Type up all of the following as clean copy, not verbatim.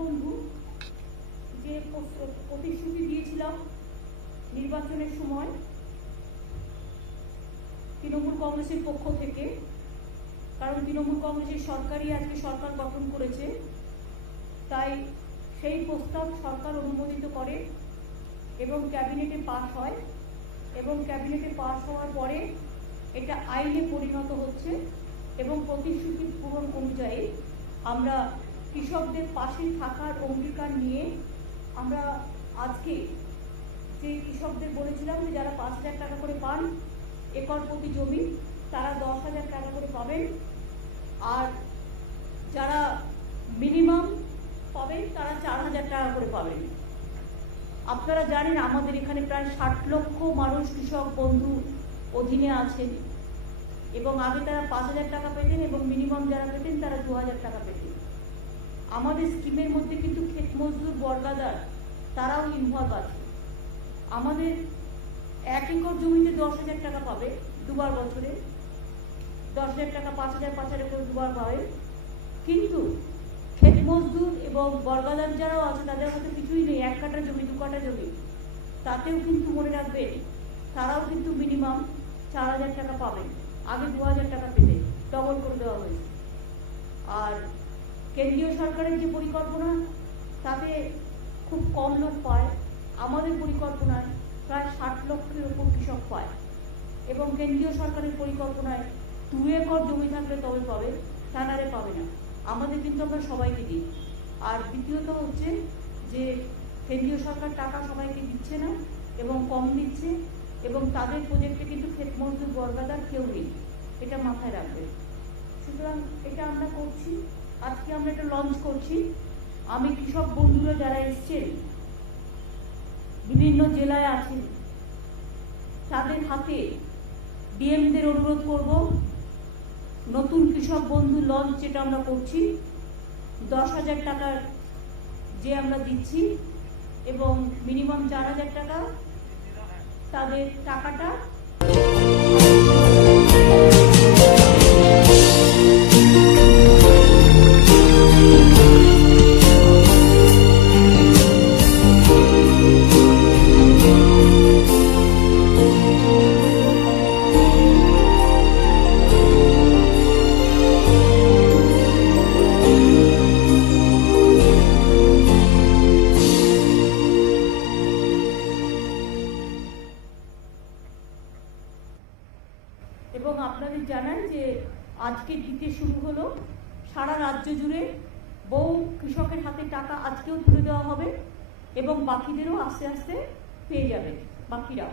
বন্ধু যে প্রতিশ্রুতি দিয়েছিলাম নির্বাচনের সময় তৃণমূল কংগ্রেসের পক্ষ থেকে, কারণ তৃণমূল কংগ্রেসের সরকারই আজকে সরকার গঠন করেছে, তাই সেই প্রস্তাব সরকার অনুমোদিত করে এবং ক্যাবিনেটে পাস হয় এবং ক্যাবিনেটে পাস হওয়ার পরে এটা আইনে পরিণত হচ্ছে এবং প্রতিশ্রুতি পূরণ অনুযায়ী আমরা কৃষকদের পাশে থাকার অঙ্গীকার নিয়ে আমরা আজকে যে কৃষকদের বলেছিলাম যে যারা 5,000 টাকা করে পান একর প্রতি জমি, তারা 10,000 টাকা করে পাবেন, আর যারা মিনিমাম পাবেন তারা 4,000 টাকা করে পাবেন। আপনারা জানেন আমাদের এখানে প্রায় 60 লক্ষ মানুষ কৃষক বন্ধু অধীনে আছেন এবং আগে তারা 5,000 টাকা পেতেন এবং মিনিমাম যারা পেতেন তারা 2,000 টাকা পেতেন। আমাদের স্কিমের মধ্যে কিন্তু ক্ষেত মজদুর বর্গাদার তারাও ইনভলভ আছে। আমাদের 1 একর জমিতে 10,000 টাকা পাবে দুবার বছরে, 10,000 টাকা 5,000 করে দুবার পাবে, কিন্তু ক্ষেত মজদুর এবং বর্গাদার যারাও আছে তাদের হাতে কিছুই নেই, 1 কাঠা জমি 2 কাঠা জমি, তাতেও কিন্তু মনে রাখবেন তারাও কিন্তু মিনিমাম 4,000 টাকা পাবেন। আগে 2,000 টাকা পেতে ডবল করে দেওয়া হয়েছে। আর কেন্দ্রীয় সরকারের যে পরিকল্পনা তাতে খুব কম লোক পায়, আমাদের পরিকল্পনায় প্রায় 60 লক্ষের উপর কৃষক পায় এবং কেন্দ্রীয় সরকারের পরিকল্পনায় 2 একর জমি থাকলে তবে পাবে, তা নাহলে পাবে না। আমাদের কিন্তু আমরা সবাইকে দিই। আর দ্বিতীয়ত হচ্ছে যে কেন্দ্রীয় সরকার টাকা সবাইকে দিচ্ছে না এবং কম দিচ্ছে এবং তাদের প্রজেক্টে কিন্তু ক্ষেত মজদুর বর্গাদার কেউ নেই, এটা মাথায় রাখবে। সুতরাং এটা আমরা করছি, আজকে আমরা এটা লঞ্চ করছি। আমি কৃষক বন্ধুরা যারা এসছেন বিভিন্ন জেলায় আছেন তাদের হাতে ডিএমদের অনুরোধ করব, নতুন কৃষক বন্ধু লঞ্চ যেটা আমরা করছি 10,000 টাকার যে আমরা দিচ্ছি এবং মিনিমাম 4,000 টাকা তাদের টাকাটা এবং আপনাদের জানাই যে আজকে দিতে শুরু হলো সারা রাজ্য জুড়ে, বহু কৃষকের হাতে টাকা আজকেও তুলে দেওয়া হবে এবং বাকিদেরও আস্তে আস্তে পেয়ে যাবে বাকিরাও।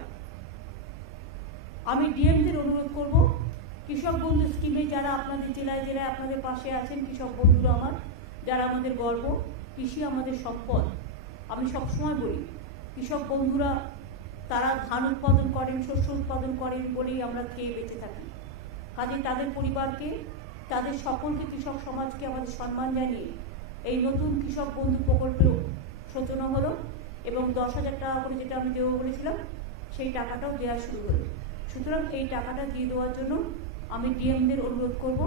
আমি ডিএমদের অনুরোধ করব, কৃষক বন্ধু স্কিমে যারা আপনাদের জেলায় জেলায় আপনাদের পাশে আছেন কৃষক বন্ধুরা আমার, যারা আমাদের গর্ব, কৃষি আমাদের সম্পদ। আমি সবসময় বলি কৃষক বন্ধুরা তারা ধান উৎপাদন করেন, শস্য উৎপাদন করেন বলেই আমরা খেয়ে বেঁচে থাকি। কাজে তাদের পরিবারকে, তাদের সকলকে, কৃষক সমাজকে আমাদের সম্মান জানিয়ে এই নতুন কৃষক বন্ধু প্রকল্পের সূচনা হলো এবং 10,000 টাকা করে যেটা আমি দেবো বলেছিলাম সেই টাকাটাও দেওয়া শুরু হলো। সুতরাং এই টাকাটা দিয়ে দেওয়ার জন্য আমি ডিএমদের অনুরোধ করব,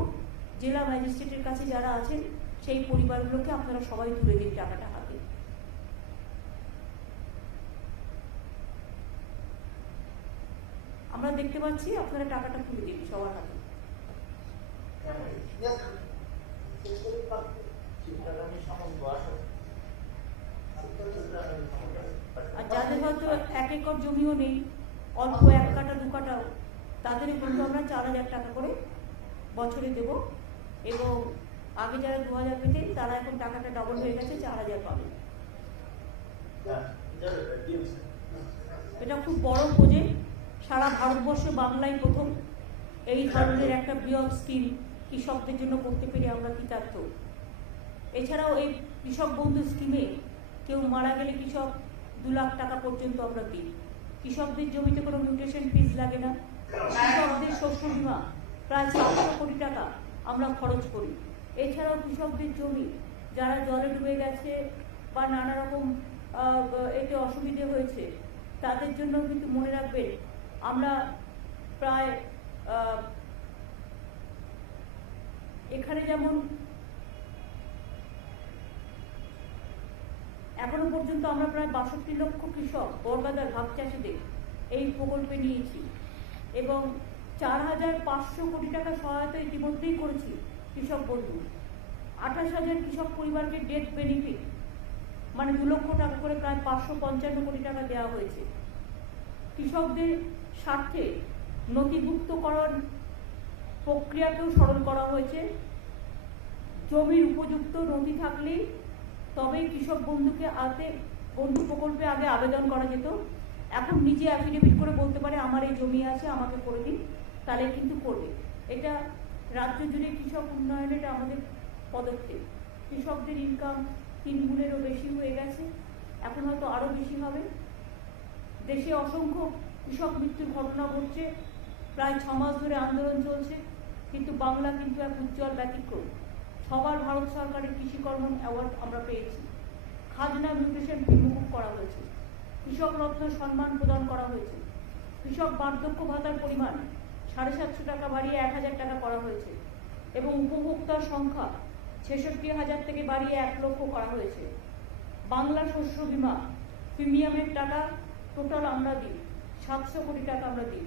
জেলা ম্যাজিস্ট্রেটের কাছে যারা আছেন সেই পরিবারগুলোকে আপনারা সবাই তুলে দিন টাকাটা হাতে। আমরা দেখতে পাচ্ছি আপনারা টাকাটা তুলে দিন সবার হাতে। আর যাদের হয়তো 1 একর জমিও নেই, অল্প 1 কাঠা 2 কাঠাও, তাদের কিন্তু আমরা 4,000 টাকা করে বছরে দেব এবং আগে যারা 2,000 পেতেন তারা এখন টাকাটা ডবল হয়ে গেছে, 4,000 পাবে। এটা খুব বড় প্রজেক্ট, সারা ভারতবর্ষে বাংলায় প্রথম এই ধরনের একটা বৃহৎ স্কিম কৃষকদের জন্য করতে পেরে আমরা কৃতার্থ। এছাড়াও এই কৃষক বন্ধু স্কিমে কেউ মারা গেলে কৃষক 2 লাখ টাকা পর্যন্ত আমরা দিই। কৃষকদের জমিতে কোনো মিউটেশন ফিজ লাগে না। কৃষকদের শস্য বীমা প্রায় 700 কোটি টাকা আমরা খরচ করি। এছাড়াও কৃষকদের জমি যারা জলে ডুবে গেছে বা নানা রকম এতে অসুবিধে হয়েছে তাদের জন্য কিন্তু মনে রাখবেন আমরা প্রায় এখানে যেমন এখনো পর্যন্ত আমরা প্রায় 62 লক্ষ কৃষক বর্গাদার ভাগ চাষিদের এই প্রকল্পে নিয়েছি এবং 4,500 কোটি টাকা সহায়তা ইতিমধ্যেই করেছি কৃষক বন্ধু। 28,000 কৃষক পরিবারকে ডেট বেনিফিট মানে 2 লক্ষ টাকা করে প্রায় 555 কোটি টাকা দেওয়া হয়েছে। কৃষকদের স্বার্থে নথিভুক্তকরণ প্রক্রিয়াকেও সরল করা হয়েছে। জমির উপযুক্ত নথি থাকলেই তবেই কৃষক বন্ধু প্রকল্পে আগে আবেদন করা যেত। এখন নিজে অ্যাফিডেভিট করে বলতে পারে আমার এই জমি আছে, আমাকে করে দিন, তাহলে কিন্তু করবে। এটা রাজ্য জুড়ে কৃষক উন্নয়নে এটা আমাদের পদক্ষেপ। কৃষকদের ইনকাম 3 গুণেরও বেশি হয়ে গেছে, এখন হয়তো আরও বেশি হবে। দেশে অসংখ্য কৃষক মৃত্যুর ঘটনা ঘটছে, প্রায় 6 মাস ধরে আন্দোলন চলছে, কিন্তু বাংলা কিন্তু এক উজ্জ্বল ব্যতিক্রম। সবার ভারত সরকারের কৃষিকর্ম অ্যাওয়ার্ড আমরা পেয়েছি। খাজনা মিউটেশন ফি মুকুব করা হয়েছে, কৃষক রত্ন সম্মান প্রদান করা হয়েছে, কৃষক বার্ধক্য ভাতার পরিমাণ 750 টাকা বাড়িয়ে 1,000 টাকা করা হয়েছে এবং উপভোক্তার সংখ্যা 66,000 থেকে বাড়িয়ে 1 লক্ষ করা হয়েছে। বাংলা শস্য বীমা প্রিমিয়ামের টাকা টোটাল আমরা দিই 700 কোটি টাকা আমরা দিই।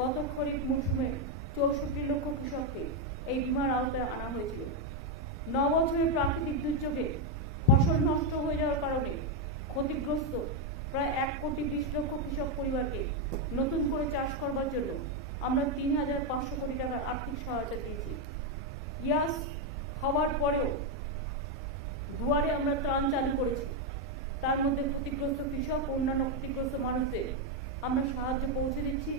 গত খরিফ মৌসুমে 64 লক্ষ কৃষককে এই বীমার আওতায় আনা হয়েছিল। 9 বছরের প্রাকৃতিক দুর্যোগে ফসল নষ্ট হয়ে যাওয়ার কারণে ক্ষতিগ্রস্ত প্রায় 1,20 লক্ষ কৃষক পরিবারকে নতুন করে চাষ করবার জন্য আমরা 3,500 কোটি টাকার আর্থিক সহায়তা দিয়েছি। ইয়াস হওয়ার পরেও দুয়ারে আমরা ত্রাণ চালু করেছি, তার মধ্যে ক্ষতিগ্রস্ত কৃষক অন্যান্য ক্ষতিগ্রস্ত মানুষদের আমরা সাহায্য পৌঁছে দিচ্ছি।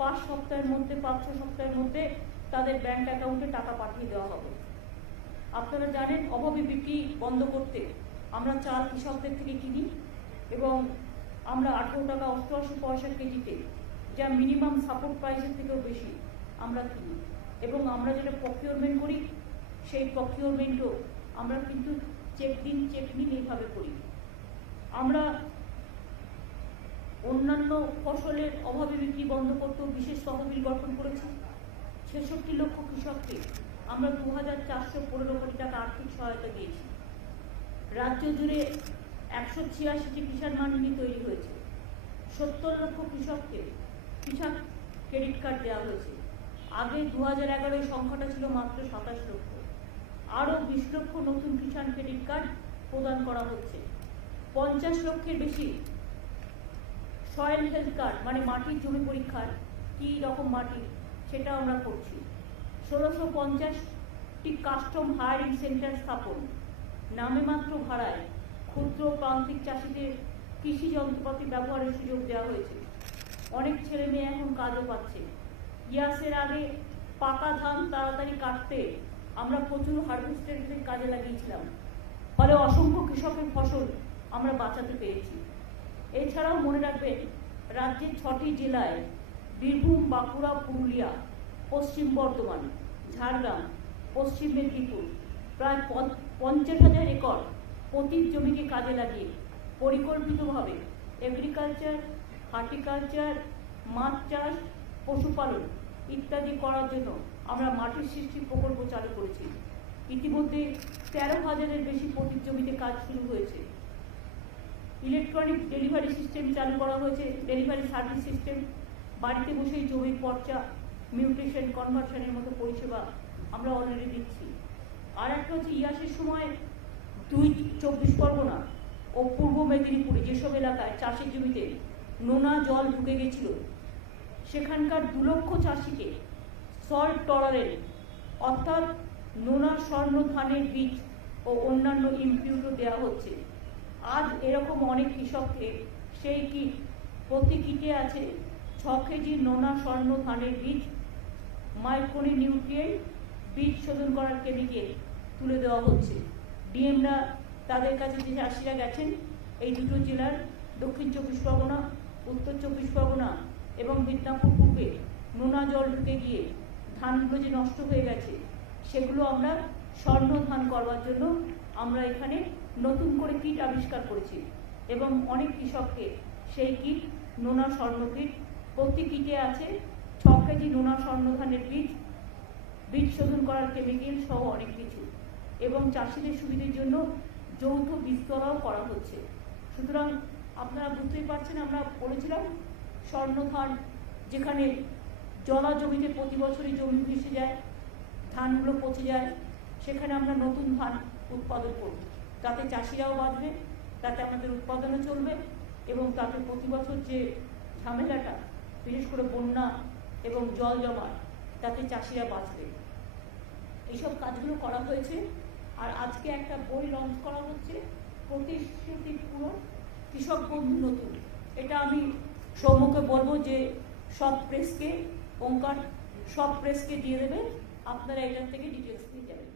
5 সপ্তাহের মধ্যে 5-6 সপ্তাহের মধ্যে তাদের ব্যাংক অ্যাকাউন্টে টাকা পাঠিয়ে দেওয়া হবে। আপনারা জানেন অভাবী বিক্রি বন্ধ করতে আমরা চাল কৃষকদের থেকে কিনি এবং আমরা 18 টাকা 88 পয়সা কেজিতে, যা মিনিমাম সাপোর্ট প্রাইসের থেকেও বেশি আমরা কিনি এবং আমরা যেটা প্রকিউরমেন্ট করি সেই প্রকিউরমেন্টও আমরা কিন্তু চেক দিন চেক নিন এইভাবে করি। আমরা অন্যান্য ফসলের অভাবী বিক্রি বন্ধ করতেও বিশেষ তহবিল গঠন করেছি। 66 লক্ষ কৃষককে আমরা 2,415 কোটি টাকা আর্থিক সহায়তা দিয়েছি। রাজ্য জুড়ে 186টি কিষাণ মান্ডি তৈরি হয়েছে। 70 লক্ষ কৃষককে কৃষক ক্রেডিট কার্ড দেওয়া হয়েছে। আগে 2011 সংখ্যাটা ছিল মাত্র 27 লক্ষ। আরও 20 লক্ষ নতুন কিষাণ ক্রেডিট কার্ড প্রদান করা হচ্ছে। 50 লক্ষের বেশি সয়েল হেলথ কার্ড মানে মাটির জমি পরীক্ষার কী রকম মাটি সেটা আমরা করছি। 1650টি কাস্টম হায়ারিং সেন্টার স্থাপন, নামে মাত্র ভাড়ায় ক্ষুদ্র প্রান্তিক চাষিদের কৃষি যন্ত্রপাতি ব্যবহারের সুযোগ দেওয়া হয়েছে। অনেক ছেলে মেয়ে এখন কাজও পাচ্ছে। ইয়াসের আগে পাকা ধান তাড়াতাড়ি কাটতে আমরা প্রচুর হারভেস্টারদের কাজে লাগিয়েছিলাম, ফলে অসংখ্য কৃষকের ফসল আমরা বাঁচাতে পেরেছি। এছাড়াও মনে রাখবেন রাজ্যের 6টি জেলায় বীরভূম, বাঁকুড়া, পুরুলিয়া, পশ্চিম বর্ধমান, ঝাড়গ্রাম, পশ্চিম মেদিনীপুর প্রায় 50,000 একর পতিত জমিকে কাজে লাগিয়ে পরিকল্পিতভাবে এগ্রিকালচার, হর্টিকালচার, মাছ চাষ, পশুপালন ইত্যাদি করার জন্য আমরা মাটির সৃষ্টি প্রকল্প চালু করেছি। ইতিমধ্যে 13,000-এর বেশি পতিত জমিতে কাজ শুরু হয়েছে। ইলেকট্রনিক ডেলিভারি সিস্টেম চালু করা হয়েছে, ডেলিভারি সার্ভিস সিস্টেম। বাড়িতে বসেই জমির পর্চা, মিউটেশন, কনভার্সনের মতো পরিষেবা আমরা অলরেডি দিচ্ছি। আর একটা হচ্ছে ইয়াসের সময় 24 পরগনা ও পূর্ব মেদিনীপুরে যেসব এলাকায় চাষের জমিতে নোনা জল ঢুকে গেছিল সেখানকার 2 লক্ষ চাষিকে সল্ট টলারেন্ট অর্থাৎ নোনা স্বর্ণ ধানের বীজ ও অন্যান্য ইনপুটও দেওয়া হচ্ছে। আজ এরকম অনেক কৃষককে সেই কিট, প্রতি কিটে আছে 6 কেজি নোনা স্বর্ণ ধানের বীজ, মাইক্রোনি নিউট্রিয়েন্ট, বীজ শোধন করার কেমিক্যাল তুলে দেওয়া হচ্ছে। ডিএমরা তাদের কাছে যে চাষিরা গেছেন এই দুটো জেলার দক্ষিণ 24 পরগনা, উত্তর 24 পরগনা এবং মিদনাপুর পূর্বে নোনা জল ঢুকে গিয়ে ধানগুলো যে নষ্ট হয়ে গেছে সেগুলো আমরা স্বর্ণ ধান করবার জন্য আমরা এখানে নতুন করে কিট আবিষ্কার করেছি এবং অনেক কৃষককে সেই কিট নোনা স্বর্ণ কিট, প্রতি কিটে আছে 6 কেজি নোনা স্বর্ণ ধানের বীজ, বীজ শোধন করার কেমিক্যাল সহ অনেক কিছু এবং চাষিদের সুবিধার জন্য যৌথ বীজতলাও করা হচ্ছে। সুতরাং আপনারা বুঝতেই পারছেন, আমরা বলেছিলাম স্বর্ণধান, যেখানে জলা জমিতে প্রতি বছরই জমি ভেসে যায়, ধানগুলো পচে যায়, সেখানে আমরা নতুন ধান উৎপাদন করব, তাতে চাষিরাও বাঁচবে, তাতে আমাদের উৎপাদনও চলবে এবং তাতে প্রতি বছর যে ঝামেলাটা, বিশেষ করে বন্যা এবং জল জমা, তাতে চাষিরা বাঁচবে। এইসব কাজগুলো করা হয়েছে। আর আজকে একটা বই লঞ্চ করা হচ্ছে, প্রতিশ্রুতি পূরণ, কৃষক বন্ধু নতুন। এটা আমি সৌম্যকে বলবো যে সব প্রেসকে, ওঙ্কার সব প্রেসকে দিয়ে দেবে, আপনারা এটার থেকে ডিটেলস নিয়ে যাবেন।